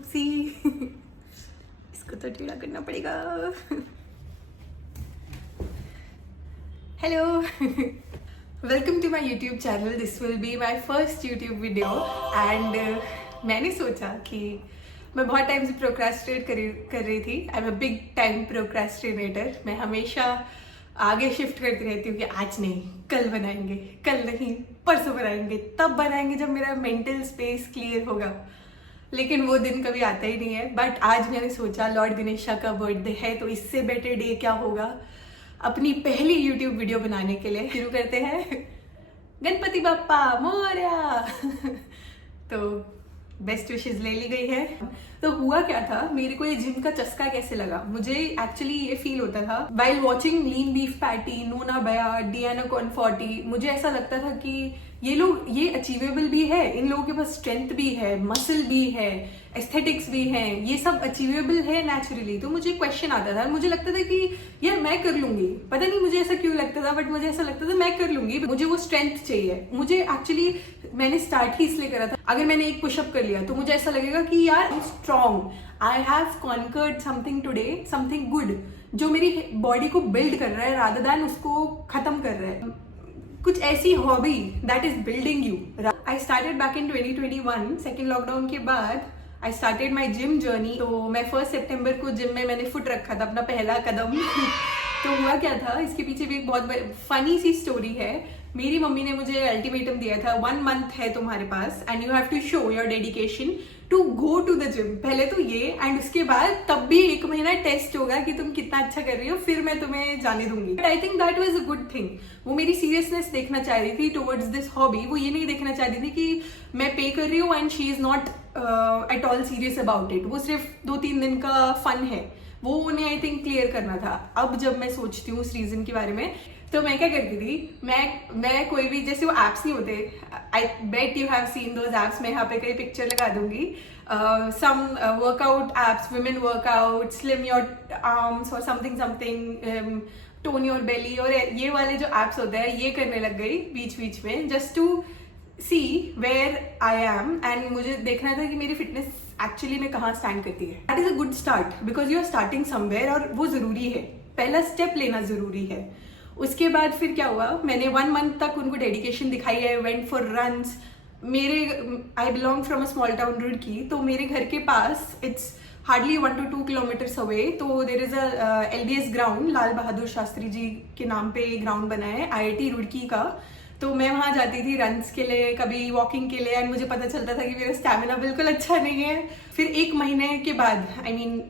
उपसी इसको तो टेढ़ा करना पड़ेगा। Hello, welcome to my YouTube channel. This will be my first YouTube video and मैंने सोचा कि मैं बहुत टाइम से प्रोक्रेस्टिनेट कर रही थी। I am a big time procrastinator. मैं हमेशा आगे शिफ्ट करती रहती हूँ कि आज नहीं, कल बनाएंगे, कल नहीं, परसों बनाएंगे, तब बनाएंगे जब मेरा मेंटल स्पेस क्लियर होगा। लेकिन वो दिन कभी आता ही नहीं है। बट आज मैंने सोचा लॉर्ड गणेशा का बर्थडे है तो इससे बेटर डे क्या होगा अपनी पहली यूट्यूब वीडियो बनाने के लिए। शुरू करते हैं। गणपति बप्पा मोरया। तो बेस्ट विशेस ले ली गई है। तो हुआ क्या था, मेरे को ये जिम का चस्का कैसे लगा, मुझे एक्चुअली ये फील होता था वाइल वॉचिंग लीन बीफ पैटी, नूना बया, डियाना कॉनफॉर्टी। मुझे ऐसा लगता था कि ये लोग, ये अचीवेबल भी है, इन लोगों के पास स्ट्रेंथ भी है, मसल भी है, एस्थेटिक्स भी है, ये सब अचीवेबल है नेचुरली। तो मुझे क्वेश्चन आता था, मुझे लगता था कि यार मैं कर लूंगी। पता नहीं मुझे ऐसा क्यों लगता था, बट मुझे ऐसा लगता था मैं कर लूंगी। मुझे वो स्ट्रेंथ चाहिए। मुझे एक्चुअली मैंने स्टार्ट ही इसलिए करा था, अगर मैंने एक पुशअप कर लिया तो मुझे ऐसा लगेगा कि यार I am strong, I have conquered something today, something good जो मेरी बॉडी को बिल्ड कर रहा है रादर दैन उसको खत्म कर रहा है। कुछ ऐसी hobby that is building you. I started back in 2021, second lockdown के बाद I started my gym journey. तो मैं 1 सितंबर को जिम में मैंने फुट रखा था, अपना पहला कदम। तो हुआ क्या था, इसके पीछे भी एक बहुत फनी सी स्टोरी है। मेरी मम्मी ने मुझे अल्टीमेटम दिया था, 1 मंथ है तुम्हारे पास and you have to show your dedication to go to the gym. पहले तो ये एंड उसके बाद तब भी 1 महीना टेस्ट होगा कि तुम कितना अच्छा कर रही हो, फिर मैं तुम्हें जाने दूंगी। But I think that was a good thing. वो मेरी सीरियसनेस देखना चाह रही थी टुवर्ड्स दिस हॉबी। वो ये नहीं देखना चाह रही थी कि मैं पे कर रही हूँ and she is not at all serious about it. वो सिर्फ 2-3 दिन का फन है, वो उन्हें आई थिंक क्लियर करना था। अब जब मैं सोचती हूँ उस रीजन के बारे में, तो मैं क्या करती थी, मैं कोई भी, जैसे वो एप्स नहीं होते, I bet you have seen those apps. मैं यहाँ पे कई पिक्चर लगा दूंगी। Some workout apps, women workout, slim your arms और समथिंग, टोन योर बेली, और ये वाले जो एप्स होते हैं ये करने लग गई बीच बीच में, just to see where I am. And मुझे देखना था कि मेरी फिटनेस एक्चुअली में कहाँ स्टैंड करती है। That is a good start because you are starting somewhere, और वो जरूरी है, पहला स्टेप लेना जरूरी है। उसके बाद फिर क्या हुआ, मैंने 1 मंथ तक उनको डेडिकेशन दिखाई है, went for runs. I belong from a small town Roorkee, तो मेरे घर के पास it's hardly 1 to 2 kilometres away. तो there is a LBS ground, Lal Bahadur Shastri ji के नाम पे ग्राउंड बना है IIT रुड़की का। तो मैं वहाँ जाती थी रन्स के लिए, कभी वॉकिंग के लिए, एंड मुझे पता चलता था कि मेरा स्टैमिना बिल्कुल अच्छा नहीं है। फिर 1 महीने के बाद, आई मीन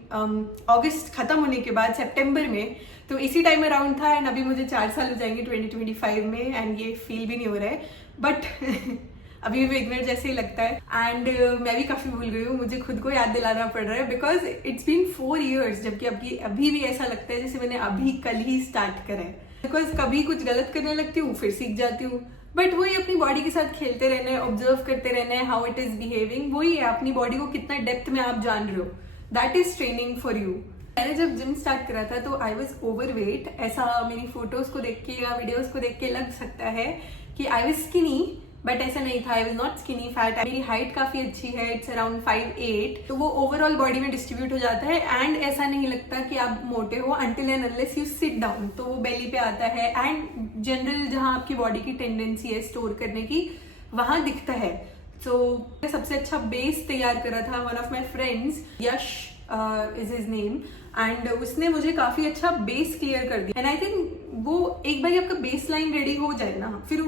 अगस्त खत्म होने के बाद सितंबर में, तो इसी टाइम अराउंड था, एंड अभी मुझे 4 साल हो जाएंगे 2025 में, एंड ये फील भी नहीं हो रहा है। बट अभी भी इग्नोर जैसे ही लगता है। एंड मैं भी काफ़ी भूल गई हूँ, मुझे खुद को याद दिलाना पड़ रहा है बिकॉज इट्स बीन 4 years, जबकि अभी भी ऐसा लगता है जैसे मैंने अभी कल ही स्टार्ट करा है। बिकॉज कभी कुछ गलत करने लगती हूँ, फिर सीख जाती हूँ। बट वही अपनी बॉडी के साथ खेलते रहना है, ऑब्जर्व करते रहना है हाउ इट इज बिहेविंग। वही है, अपनी बॉडी को कितना डेप्थ में आप जान रहे हो, that is training for you. मैंने जब जिम स्टार्ट करा था तो आई वॉज ओवरवेट। ऐसा मेरी फोटोज को देख के या वीडियोज को देख के लग सकता है कि आई वॉज स्किनी, बट ऐसा नहीं था। I was not skinny fat. मेरी हाइट काफी अच्छी है, इट्स अराउंड 5'8", तो वो ओवरऑल बॉडी में डिस्ट्रीब्यूट हो जाता है। एंड ऐसा नहीं लगता कि आप मोटे हो until and unless you sit down, तो वो बेली पे आता है। एंड जनरल जहाँ आपकी बॉडी की टेंडेंसी है स्टोर करने की, वहां दिखता है। तो सबसे अच्छा बेस तैयार करा था one of my friends, Yash is his name, and उसने मुझे काफी अच्छा बेस क्लियर कर दिया। एंड आई थिंक वो एक बार आपका बेस लाइन रेडी हो जाए ना, फिर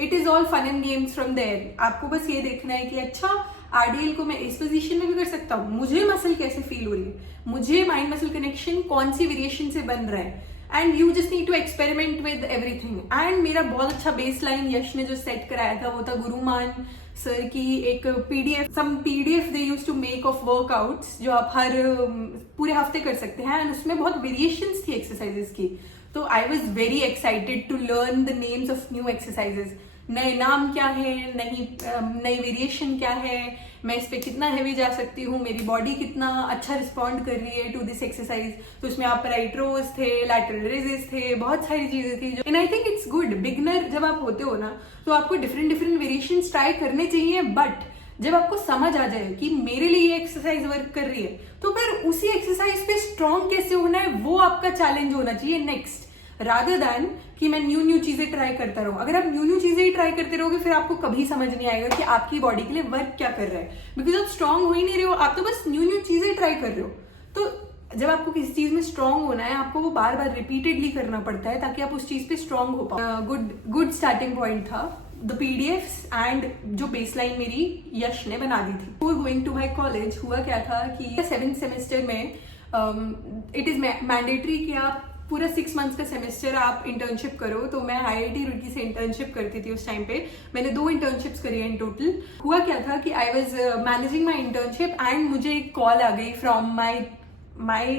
it is all fun and games from there. आपको बस ये देखना है कि अच्छा RDL को मैं इस पोजीशन में भी कर सकता हूँ, मुझे मसल कैसे फील हो रही है, मुझे माइंड मसल कनेक्शन कौन सी वेरिएशन से बन रहा है, and you just need to experiment with everything. And मेरा बहुत अच्छा बेस लाइन यश ने जो सेट कराया था वो था गुरुमान सर की एक PDF they use to make of workouts, जो आप हर पूरे हफ्ते कर सकते हैं। एंड उसमें बहुत वेरिएशंस थी एक्सरसाइजेस की। तो I was very excited to learn the names of new exercises, नए नाम क्या है, नई वेरिएशन क्या है, मैं इस पे कितना हैवी जा सकती हूँ, मेरी बॉडी कितना अच्छा रिस्पॉन्ड कर रही है टू दिस एक्सरसाइज। तो उसमें आप राइट रोज थे, लैटरल रेजेस थे, बहुत सारी चीजें थी। And I think it's good, beginner जब आप होते हो ना, तो आपको डिफरेंट वेरिएशंस ट्राई करने चाहिए, बट जब आपको समझ आ जाए कि मेरे लिए ये एक्सरसाइज वर्क कर रही है, तो फिर उसी एक्सरसाइज पे स्ट्रांग कैसे होना है वो आपका चैलेंज होना चाहिए नेक्स्ट, रादर देन कि मैं न्यू चीजें ट्राई करता रहूं। अगर आप न्यू चीजें ही ट्राई करते रहोगे फिर आपको कभी समझ नहीं आएगा कि आपकी बॉडी के लिए वर्क क्या कर रहा है, बिकॉज आप स्ट्रांग हो ही नहीं रहे हो, आप तो बस न्यू चीजें ट्राई कर रहे हो। तो जब आपको किसी चीज में स्ट्रांग होना है, आपको वो बार बार रिपीटेडली करना पड़ता है ताकि आप उस चीज पे स्ट्रांग हो पाओ। गुड स्टार्टिंग पॉइंट था द पीडीएफ्स एंड जो बेसलाइन मेरी यश ने बना दी थी। Before going to my college हुआ क्या था कि 7th सेमेस्टर में इट इज मैंडेटरी कि आप पूरा 6 मंथ्स का सेमेस्टर आप इंटर्नशिप करो। तो मैं IIT रुड़की से इंटर्नशिप करती थी उस टाइम पे। मैंने 2 इंटर्नशिप्स करी है इन टोटल। हुआ क्या था कि I was managing my internship and मुझे एक कॉल आ गई from my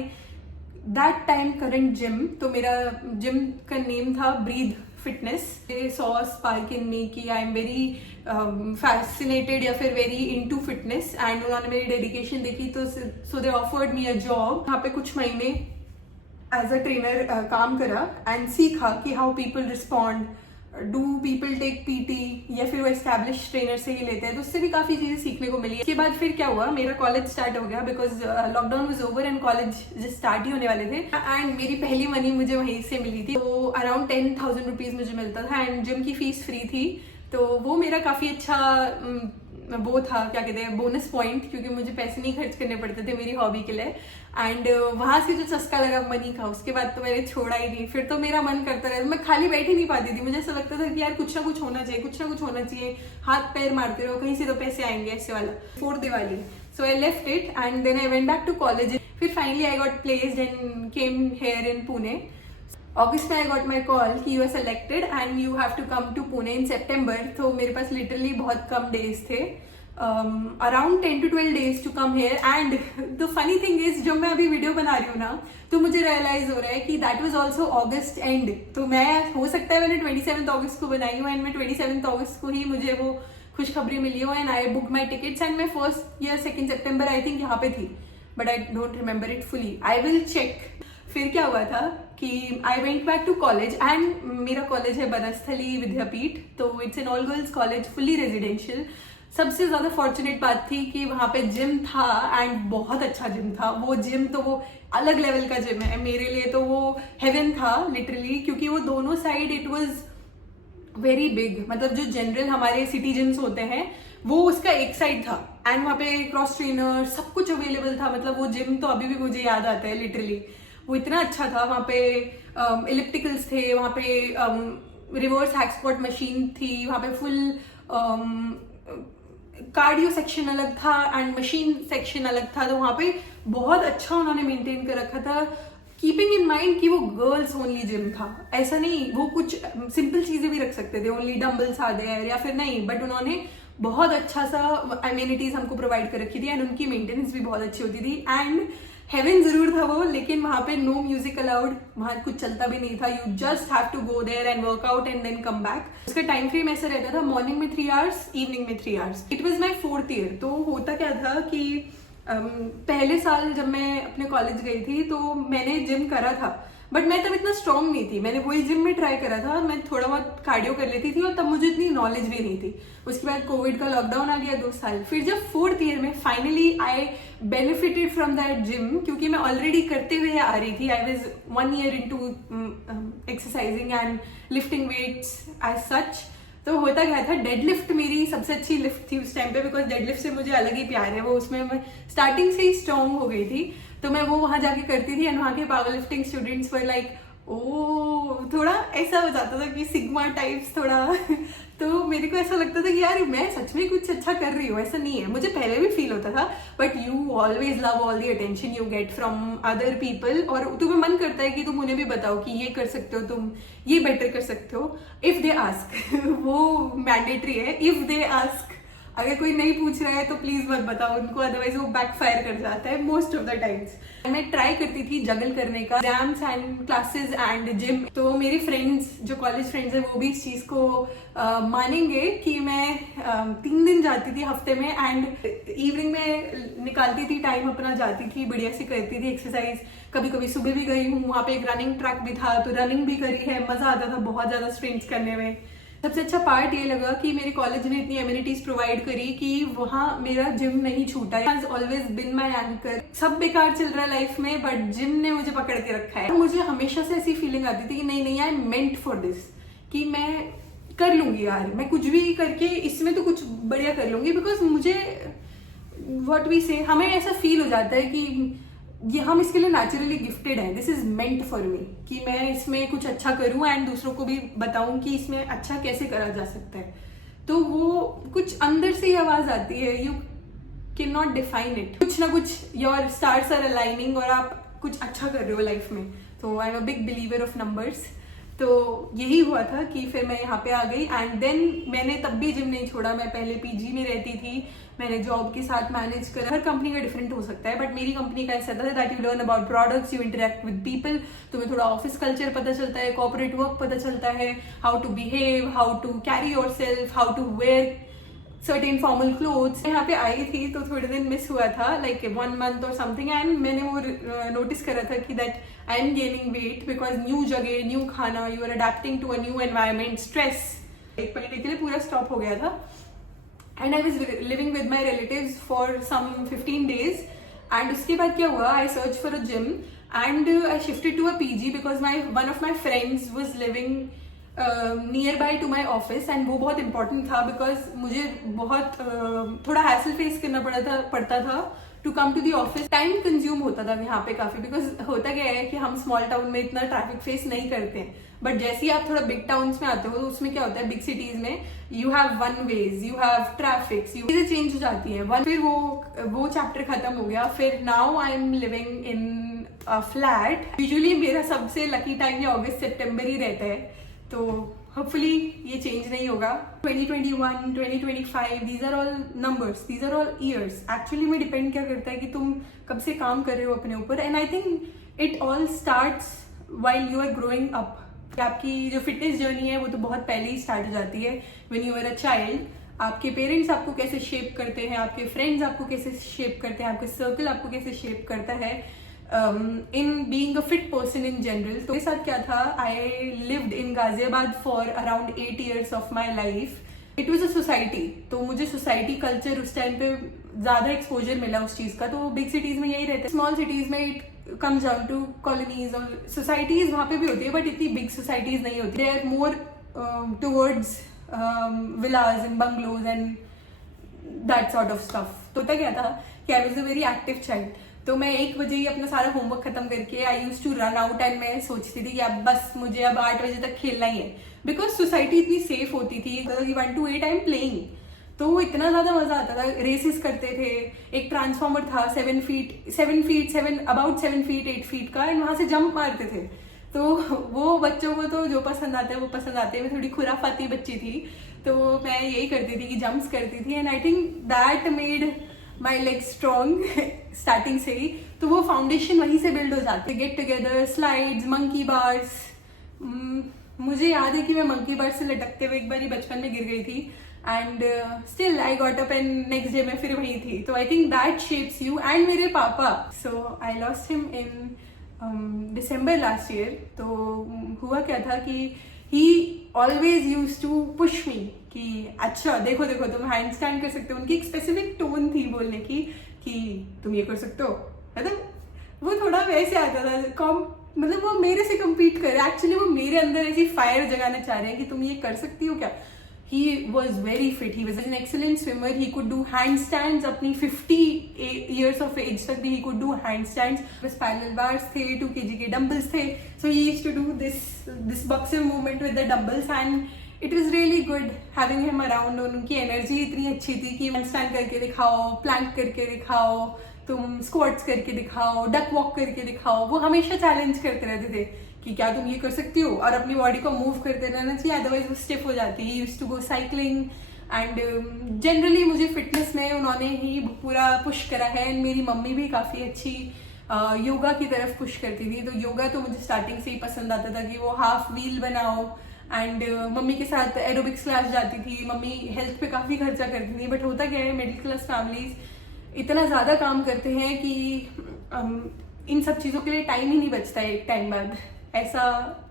that time current gym. तो मेरा जिम का नेम था breathe fitness. They saw spark in me कि आई एम वेरी फैसिनेटेड या फिर वेरी इनटू फिटनेस, एंड उन्होंने मेरी डेडिकेशन देखी तो सो they offered me a job. यहाँ पे कुछ महीने एज अ ट्रेनर काम करा एंड सीखा कि how people respond, do people take PT या फिर वो एस्टैब्लिश ट्रेनर से ही लेते हैं, तो उससे भी काफी चीजें सीखने को मिली। इसके बाद फिर क्या हुआ, मेरा कॉलेज स्टार्ट हो गया because lockdown was over and college just start ही होने वाले थे। एंड मेरी पहली मनी मुझे वहीं से मिली थी, तो अराउंड 10,000 रुपीज मुझे मिलता था एंड जिम की फीस फ्री थी। तो वो मेरा काफी अच्छा वो था, क्या कहते हैं, बोनस पॉइंट, क्योंकि मुझे पैसे नहीं खर्च करने पड़ते थे मेरी हॉबी के लिए। एंड वहां से जो चस्का लगा मनी का, उसके बाद तो मैंने छोड़ा ही नहीं। फिर तो मेरा मन करता रहा, मैं खाली बैठ ही नहीं पाती थी। मुझे ऐसा लगता था कि यार कुछ ना कुछ होना चाहिए, कुछ ना कुछ होना चाहिए, हाथ पैर मारते रहो, कहीं से तो पैसे आएंगे, ऐसे वाला। 4th Diwali, so I left it and then I went back to college. फिर finally I got placed and came here in Pune. अगस्त में आई गॉट माई कॉल कि you are selected and you have to come to Pune in September. तो मेरे पास literally बहुत कम days थे, around 10 to 12 days to come here. And the funny thing is, जब मैं अभी वीडियो बना रही हूँ ना, तो मुझे रियलाइज हो रहा है कि that was also August and. तो मैं, हो सकता है मैंने 27 अगस्त को बनाई हूँ एंड मैं 27 अगस्त को ही मुझे वो खुशखबरी मिली हो and I book my tickets and मैं 1st या 2nd सितंबर आई थिंक यहाँ पे थी, but I don't remember it fully, I will check. फिर क्या हुआ था कि I went back to college and मेरा कॉलेज है बनस्थली विद्यापीठ, तो it's an all girls college, fully residential. सबसे ज्यादा फॉर्चुनेट बात थी कि वहां पे जिम था एंड बहुत अच्छा जिम था। वो जिम तो वो अलग लेवल का जिम है, मेरे लिए तो वो हेवन था लिटरली, क्योंकि वो दोनों side it was very big. मतलब जो जनरल हमारे सिटी जिम्स होते हैं वो उसका एक साइड था एंड वहाँ पे क्रॉस ट्रेनर सब कुछ अवेलेबल था। मतलब वो जिम तो अभी भी मुझे याद आता है लिटरली, वो इतना अच्छा था। वहाँ पे इलिप्टिकल्स थे, वहाँ पे रिवर्स हैक स्क्वाट मशीन थी, वहाँ पे फुल कार्डियो सेक्शन अलग था एंड मशीन सेक्शन अलग था। तो वहाँ पे बहुत अच्छा उन्होंने मेंटेन कर रखा था, कीपिंग इन माइंड कि वो गर्ल्स ओनली जिम था। ऐसा नहीं, वो कुछ सिंपल चीजें भी रख सकते थे, ओनली डंबल्स आ गए या फिर नहीं, बट उन्होंने बहुत अच्छा सा अम्यूनिटीज हमको प्रोवाइड कर रखी थी एंड उनकी मेंटेनेंस भी बहुत अच्छी होती थी। एंड हेवन जरूर था वो, लेकिन वहां पे नो म्यूजिक अलाउड, वहां कुछ चलता भी नहीं था। You just have to go there and workout and then come back. उसका टाइम फ्रेम ऐसा रहता था, मॉर्निंग में 3 hours, इवनिंग में 3 hours। It was my 4th year। तो होता क्या था कि पहले साल जब मैं अपने कॉलेज गई थी तो मैंने जिम करा था, बट मैं तब इतना स्ट्रांग नहीं थी। मैंने वही जिम में ट्राई करा था, मैं थोड़ा बहुत कार्डियो कर लेती थी और तब मुझे इतनी नॉलेज भी नहीं थी। उसके बाद कोविड का लॉकडाउन आ गया 2 साल। फिर जब 4th year में finally I benefited from that gym, क्योंकि मैं ऑलरेडी करते हुए आ रही थी। I was 1 year into exercising and lifting weights as such. तो होता क्या था, डेडलिफ्ट मेरी सबसे अच्छी लिफ्ट थी उस टाइम पे, बिकॉज डेडलिफ्ट से मुझे अलग ही प्यार है। वो उसमें मैं स्टार्टिंग से ही स्ट्रांग हो गई थी, तो मैं वो वहां जाके करती थी एंड वहां के power lifting students were like, ओ थोड़ा ऐसा हो जाता था कि सिग्मा टाइप्स थोड़ा तो मेरे को ऐसा लगता था कि यार मैं सच में कुछ अच्छा कर रही हूँ। ऐसा नहीं है, मुझे पहले भी फील होता था, but you always love all the attention you get from other people, और तुम्हें मन करता है कि तुम उन्हें भी बताओ कि ये कर सकते हो, तुम ये बेटर कर सकते हो, इफ दे आस्क वो मैंडेटरी है, इफ दे आस्क। अगर कोई नहीं पूछ रहा है तो प्लीज मत बताओ उनको, अदरवाइज वो बैकफायर कर जाता है मोस्ट ऑफ द टाइम्स। मैं ट्राई करती थी जगल करने का, exams and classes and gym. तो मेरी फ्रेंड्स, जो कॉलेज फ्रेंड्स है, वो भी इस चीज को मानेंगे कि मैं 3 दिन जाती थी हफ्ते में एंड इवनिंग में निकालती थी टाइम अपना, जाती थी बढ़िया से करती थी एक्सरसाइज। कभी कभी सुबह भी गई हूँ, वहाँ पे एक रनिंग ट्रैक भी था तो रनिंग भी करी है, मजा आता था बहुत ज्यादा स्ट्रेंथ्स करने में। सबसे अच्छा पार्ट ये लगा कि मेरे कॉलेज ने इतनी एमिनिटीज प्रोवाइड करी कि वहाँ मेरा जिम नहीं छूटा। Has always been my anchor. सब बेकार चल रहा है लाइफ में, बट जिम ने मुझे पकड़ के रखा है। मुझे हमेशा से ऐसी फीलिंग आती थी कि नहीं नहीं, I am meant for this, कि मैं कर लूंगी यार, मैं कुछ भी करके इसमें तो कुछ बढ़िया कर लूंगी। बिकॉज मुझे व्हाट वी से, हमें ऐसा फील हो जाता है कि ये हम इसके लिए नेचुरली गिफ्टेड हैं, this is meant for me, कि मैं इसमें कुछ अच्छा करूं एंड दूसरों को भी बताऊं कि इसमें अच्छा कैसे करा जा सकता है। तो वो कुछ अंदर से ही आवाज आती है, you can not define it. कुछ ना कुछ योर स्टार्स आर अलाइनिंग और आप कुछ अच्छा कर रहे हो लाइफ में। तो I am a big believer of numbers. तो यही हुआ था कि फिर मैं यहाँ पे आ गई एंड देन मैंने तब भी जिम नहीं छोड़ा। मैं पहले पीजी में रहती थी, मैंने जॉब के साथ मैनेज करा। हर कंपनी का डिफरेंट हो सकता है, बट मेरी कंपनी का ऐसा था that you learn about products, you interact with people, तुम्हें थोड़ा ऑफिस कल्चर पता चलता है, कॉर्पोरेट वर्क पता चलता है, how to behave, how to carry your self, how to wear certain formal clothes. यहाँ पे आई थी तो थोड़े दिन मिस हुआ था, लाइक 1 मंथ और समथिंग, एंड मैंने वो नोटिस करा था कि that I am gaining weight because new जगह, न्यू खाना, you are adapting to a new environment, stress. 1 महीने के लिए पूरा स्टॉप हो गया था and I was living with my relatives for some 15 days। And उसके बाद क्या हुआ, I search for a gym and I shifted to a PG because one of my friends was living nearby to my office and वो बहुत important था because मुझे बहुत थोड़ा हैसल फेस करना पड़ता था to come to the office. Time consume होता था यहाँ पे काफी, बिकॉज होता क्या है कि हम स्मॉल टाउन में इतना ट्रैफिक फेस नहीं करते हैं, बट जैसे ही आप थोड़ा बिग टाउन्स में आते हो तो उसमें क्या होता है, बिग सिटीज में you have one ways, you have traffic, चीजें चेंज हो जाती हैं। फिर वो चैप्टर खत्म हो गया। फिर now I am living in a flat. Usually मेरा सबसे लकी टाइम ये अगस्त सितंबर ही रहता है, तो होपफुली ये चेंज नहीं होगा। 2021, 2025, these are all numbers, these are all years. Actually में डिपेंड क्या करता है कि तुम कब से काम कर रहे हो अपने ऊपर, and I think it all starts while you are growing up. आपकी जो फिटनेस जर्नी है वो तो बहुत पहले ही स्टार्ट हो जाती है when you are a child. आपके पेरेंट्स आपको कैसे शेप करते हैं, आपके फ्रेंड्स आपको कैसे शेप करते हैं, आपका सर्कल आपको कैसे शेप करता है in being a fit person in general। तो मेरे साथ क्या था, I lived in Ghaziabad for around 8 years of my life। It was a society, तो मुझे सोसाइटी कल्चर उस टाइम पे ज्यादा एक्सपोजर मिला उस चीज का। तो बिग सिटीज में यही रहता है, स्मॉल सिटीज में it comes down to colonies और सोसाइटीज वहाँ पे भी होती है, बट इतनी बिग सोसाइटीज नहीं होती। They are more towards villas and bungalows and that sort of stuff. तो होता क्या था कि I was a very active child. तो मैं 1 बजे ही अपना सारा होमवर्क खत्म करके I use to run out and मैं सोचती थी कि अब बस मुझे अब 8 बजे तक खेलना ही है, बिकॉज सोसाइटी इतनी सेफ होती थी। 1 to 8 आई एम प्लेइंग, तो इतना ज्यादा मजा आता था। रेसेस करते थे, एक ट्रांसफॉर्मर था 7 feet, अबाउट 7 feet 8 feet का, एंड वहां से जंप मारते थे। तो वो बच्चों को तो जो पसंद आता है वो पसंद आते हैं। मैं थोड़ी खुराफाती बच्ची थी, तो मैं यही करती थी कि जंप्स करती थी, and I think that made my leg strong starting से ही। तो वो फाउंडेशन वहीं से बिल्ड हो जाती है। Get together, slides, monkey bars. मुझे याद है कि मैं मंकी बार से लटकते हुए एक बार बचपन में गिर गई थी, and still I got up and next day मैं फिर वहीं थी। तो I think that shapes you. And मेरे पापा, so I lost him in December last year। तो हुआ क्या था कि he always used to push me कि अच्छा देखो देखो तुम हैंड स्टैंड कर सकते हो। उनकी एक स्पेसिफिक टोन थी बोलने की कि तुम ये कर सकते हो, मतलब वो थोड़ा वैसे आता था, मतलब वो मेरे से compete कर रहे हैं। एक्चुअली वो मेरे अंदर ऐसी फायर जगाना चाह रहे हैं कि तुम ये कर सकती हो क्या। He was very fit, he was an excellent swimmer, he could do handstands। अपनी 50 years of age तक भी he could do handstands। बस parallel bars थे, 2 kg के dumbbells थे, so he used to do this boxer movement with the dumbbells and it was really good having him around। उनकी energy इतनी अच्छी थी कि handstand करके दिखाओ, plank करके दिखाओ, तुम squats करके दिखाओ, duck walk करके दिखाओ। वो हमेशा challenge करते रहते थे कि क्या तुम ये कर सकती हो, और अपनी बॉडी को मूव करते रहना चाहिए, अदरवाइज वो स्टिफ हो जाती है। Used to go cycling and generally मुझे फिटनेस में उन्होंने ही पूरा पुश करा है। एंड मेरी मम्मी भी काफ़ी अच्छी योगा की तरफ पुश करती थी। तो योगा तो मुझे स्टार्टिंग से ही पसंद आता था कि वो हाफ व्हील बनाओ, एंड मम्मी के साथ एरोबिक्स क्लास जाती थी। मम्मी हेल्थ पे काफ़ी खर्चा करती थी, बट होता क्या है, मिडिल क्लास फैमिलीज इतना ज़्यादा काम करते हैं कि इन सब चीज़ों के लिए टाइम ही नहीं बचता है। एक टाइम बाद ऐसा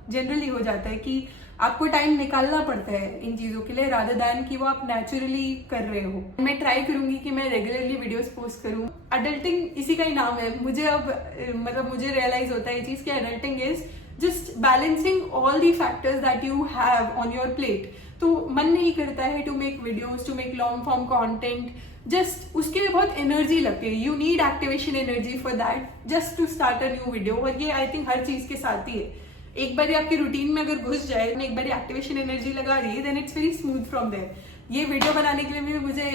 जनरली हो जाता है कि आपको टाइम निकालना पड़ता है इन चीज़ों के लिए, रादर दैन कि वो आप नेचुरली कर रहे हो। मैं ट्राई करूंगी कि मैं रेगुलरली वीडियोस पोस्ट करूं। अडल्टिंग इसी का ही नाम है। मुझे अब मतलब मुझे रियलाइज होता है ये चीज़ कि adulting is just balancing all the factors that you have on your plate. तो मन नहीं करता है to make videos, to make long form content, just उसके लिए बहुत एनर्जी लगती है। You need activation energy for that just to start a new video. और ये आई थिंक हर चीज़ के साथ ही है। एक बार आपकी रूटीन में अगर घुस जाए, एक बार एक्टिवेशन एनर्जी लगा दी, then it's very smooth from there. ये वीडियो बनाने के लिए भी मुझे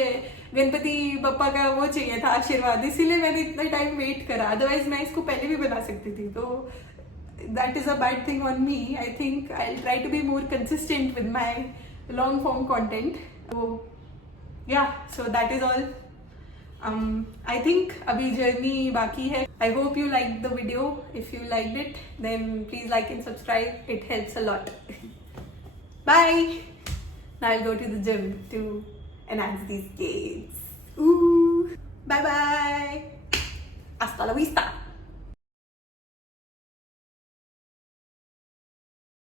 गणपति बप्पा का वो चाहिए था, आशीर्वाद, इसीलिए मैंने इतना टाइम वेट करा। अदरवाइज मैं इसको पहले भी बना सकती थी। तो that is a bad thing on me. I think I try to be more consistent with my long form content. तो या so that is all. I think अभी जर्नी बाकी है। I hope you liked the video. If you liked it, then please like and subscribe. It helps a lot. Bye. Now I'll go to the gym to enhance these gains. Ooh. Bye bye. Hasta la vista.